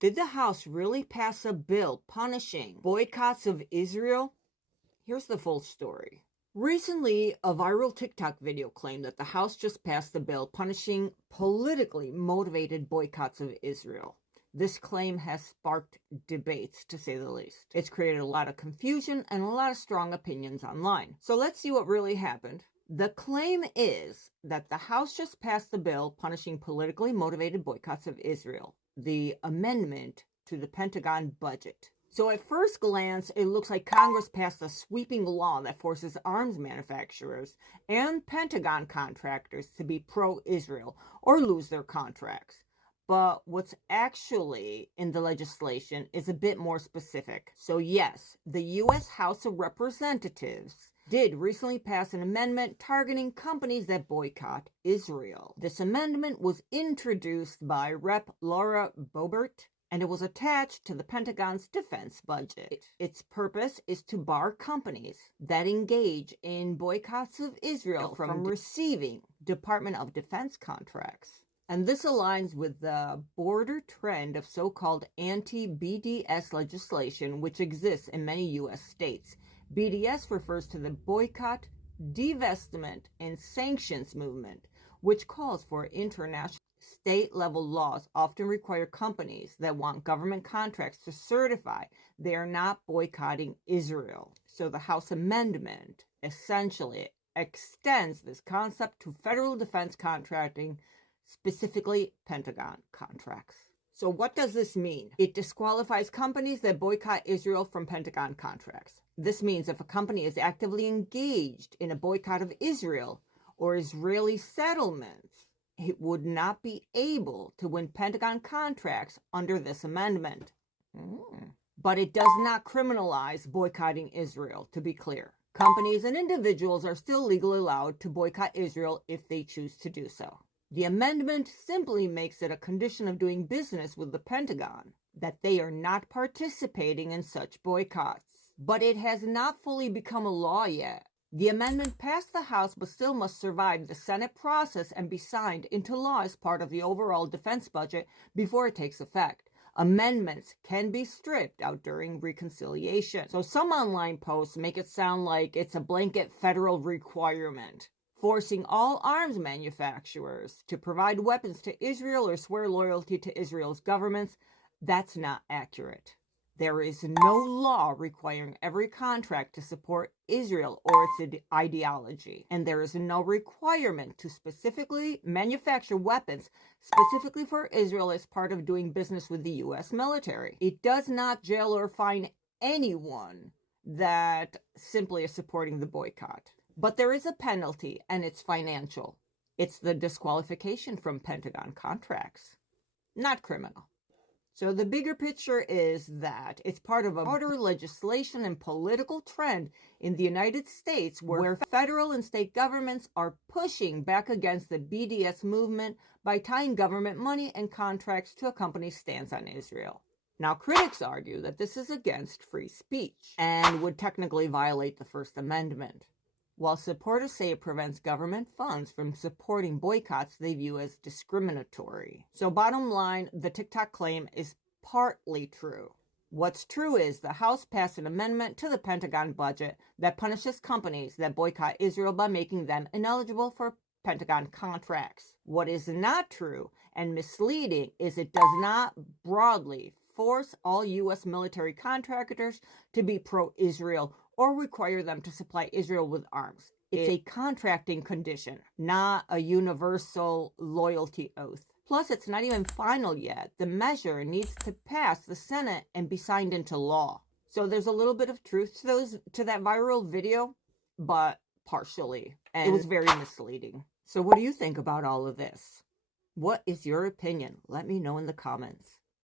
Did the House really pass a bill punishing boycotts of Israel? Here's the full story. Recently, a viral TikTok video claimed that the House just passed a bill punishing politically motivated boycotts of Israel. This claim has sparked debates, to say the least. It's created a lot of confusion and a lot of strong opinions online. So let's see what really happened. The claim is that the House just passed the bill punishing politically motivated boycotts of Israel, the amendment to the Pentagon budget. So at first glance, it looks like Congress passed a sweeping law that forces arms manufacturers and Pentagon contractors to be pro-Israel or lose their contracts. But what's actually in the legislation is a bit more specific. So yes, the U.S. House of Representatives did recently pass an amendment targeting companies that boycott Israel. This amendment was introduced by Rep. Laura Boebert, and it was attached to the Pentagon's defense budget. Its purpose is to bar companies that engage in boycotts of Israel from receiving Department of Defense contracts. And this aligns with the border trend of so-called anti-BDS legislation, which exists in many U.S. states. BDS refers to the Boycott, Divestment, and Sanctions movement, which calls for international state-level laws often require companies that want government contracts to certify they are not boycotting Israel. So the House amendment essentially extends this concept to federal defense contracting, specifically Pentagon contracts. So what does this mean? It disqualifies companies that boycott Israel from Pentagon contracts. This means if a company is actively engaged in a boycott of Israel or Israeli settlements, it would not be able to win Pentagon contracts under this amendment. But it does not criminalize boycotting Israel, to be clear. Companies and individuals are still legally allowed to boycott Israel if they choose to do so. The amendment simply makes it a condition of doing business with the Pentagon that they are not participating in such boycotts. But it has not fully become a law yet. The amendment passed the House but still must survive the Senate process and be signed into law as part of the overall defense budget before it takes effect. Amendments can be stripped out during reconciliation. So some online posts make it sound like it's a blanket federal requirement, forcing all arms manufacturers to provide weapons to Israel or swear loyalty to Israel's governments. That's not accurate. There is no law requiring every contract to support Israel or its ideology, and there is no requirement to specifically manufacture weapons specifically for Israel as part of doing business with the U.S. military. It does not jail or fine anyone that simply is supporting the boycott. But there is a penalty, and it's financial. It's the disqualification from Pentagon contracts, not criminal. So the bigger picture is that it's part of a broader legislation and political trend in the United States where federal and state governments are pushing back against the BDS movement by tying government money and contracts to a company's stance on Israel. Now, critics argue that this is against free speech and would technically violate the First Amendment, while supporters say it prevents government funds from supporting boycotts they view as discriminatory. So bottom line, the TikTok claim is partly true. What's true is the House passed an amendment to the Pentagon budget that punishes companies that boycott Israel by making them ineligible for Pentagon contracts. What is not true and misleading is it does not broadly force all U.S. military contractors to be pro-Israel or require them to supply Israel with arms. It's a contracting condition, not a universal loyalty oath. Plus, it's not even final yet. The measure needs to pass the Senate and be signed into law. So there's a little bit of truth to that viral video, but partially. And it was very misleading. So what do you think about all of this? What is your opinion? Let me know in the comments.